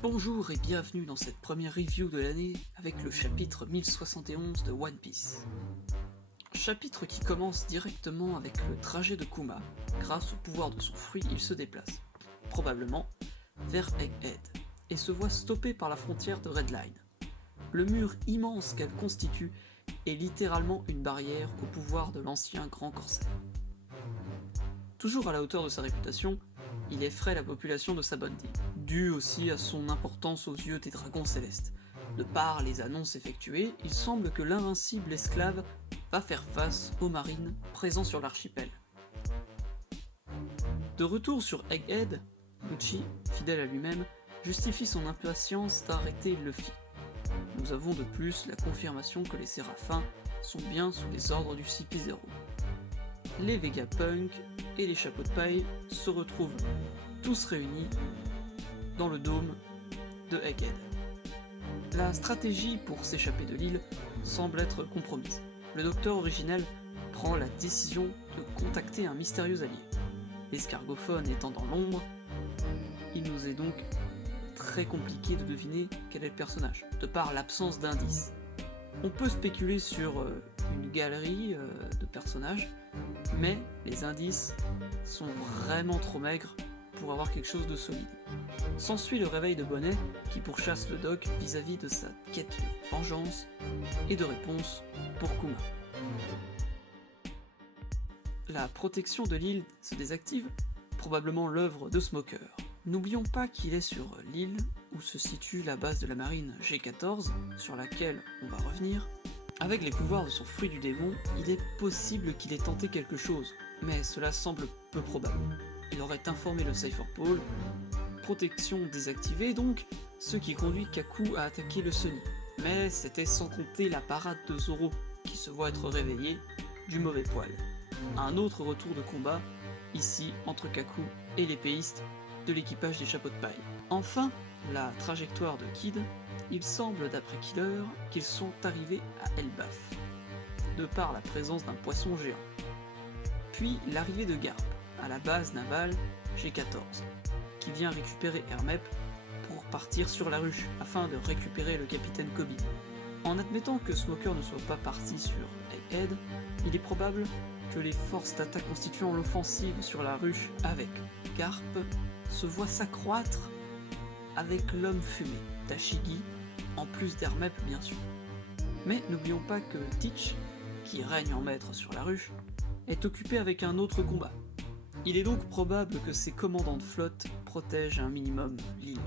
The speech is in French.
Bonjour et bienvenue dans cette première review de l'année avec le chapitre 1071 de One Piece. Chapitre qui commence directement avec le trajet de Kuma. Grâce au pouvoir de son fruit, il se déplace, probablement vers Egghead, et se voit stoppé par la frontière de Red Line. Le mur immense qu'elle constitue est littéralement une barrière au pouvoir de l'ancien grand corsaire. Toujours à la hauteur de sa réputation, il effraie la population de Sabaody, dû aussi à son importance aux yeux des dragons célestes. De par les annonces effectuées, il semble que l'invincible esclave va faire face aux marines présents sur l'archipel. De retour sur Egghead, Lucci, fidèle à lui-même, justifie son impatience d'arrêter Luffy. Nous avons de plus la confirmation que les Séraphins sont bien sous les ordres du CP0. Les Vegapunk et les chapeaux de paille se retrouvent tous réunis dans le dôme de Egghead. La stratégie pour s'échapper de l'île semble être compromise. Le docteur originel prend la décision de contacter un mystérieux allié. L'escargophone étant dans l'ombre, il nous est donc très compliqué de deviner quel est le personnage, de par l'absence d'indices. On peut spéculer sur une galerie de personnages, mais les indices sont vraiment trop maigres pour avoir quelque chose de solide. S'ensuit le réveil de Bonnet qui pourchasse le doc vis-à-vis de sa quête de vengeance et de réponse pour Kuma. La protection de l'île se désactive, probablement l'œuvre de Smoker. N'oublions pas qu'il est sur l'île où se situe la base de la marine G14, sur laquelle on va revenir. Avec les pouvoirs de son fruit du démon, il est possible qu'il ait tenté quelque chose, mais cela semble peu probable. Il aurait informé le Cypher Pole, protection désactivée donc, ce qui conduit Kaku à attaquer le Sunny. Mais c'était sans compter la parade de Zoro, qui se voit être réveillé du mauvais poil. Un autre retour de combat, ici entre Kaku et l'épéiste de l'équipage des chapeaux de paille. Enfin, la trajectoire de Kid, il semble d'après Killer qu'ils sont arrivés à Elbaf, de par la présence d'un poisson géant. Puis l'arrivée de Garp, à la base navale G14, qui vient récupérer Hermep pour partir sur la ruche, afin de récupérer le capitaine Kobe. En admettant que Smoker ne soit pas parti sur Egghead, il est probable que les forces d'attaque constituant l'offensive sur la ruche avec Garp se voient s'accroître avec l'homme fumé, Tashigi, en plus d'Hermep bien sûr. Mais n'oublions pas que Teach, qui règne en maître sur la ruche, est occupé avec un autre combat. Il est donc probable que ces commandants de flotte protègent un minimum l'île.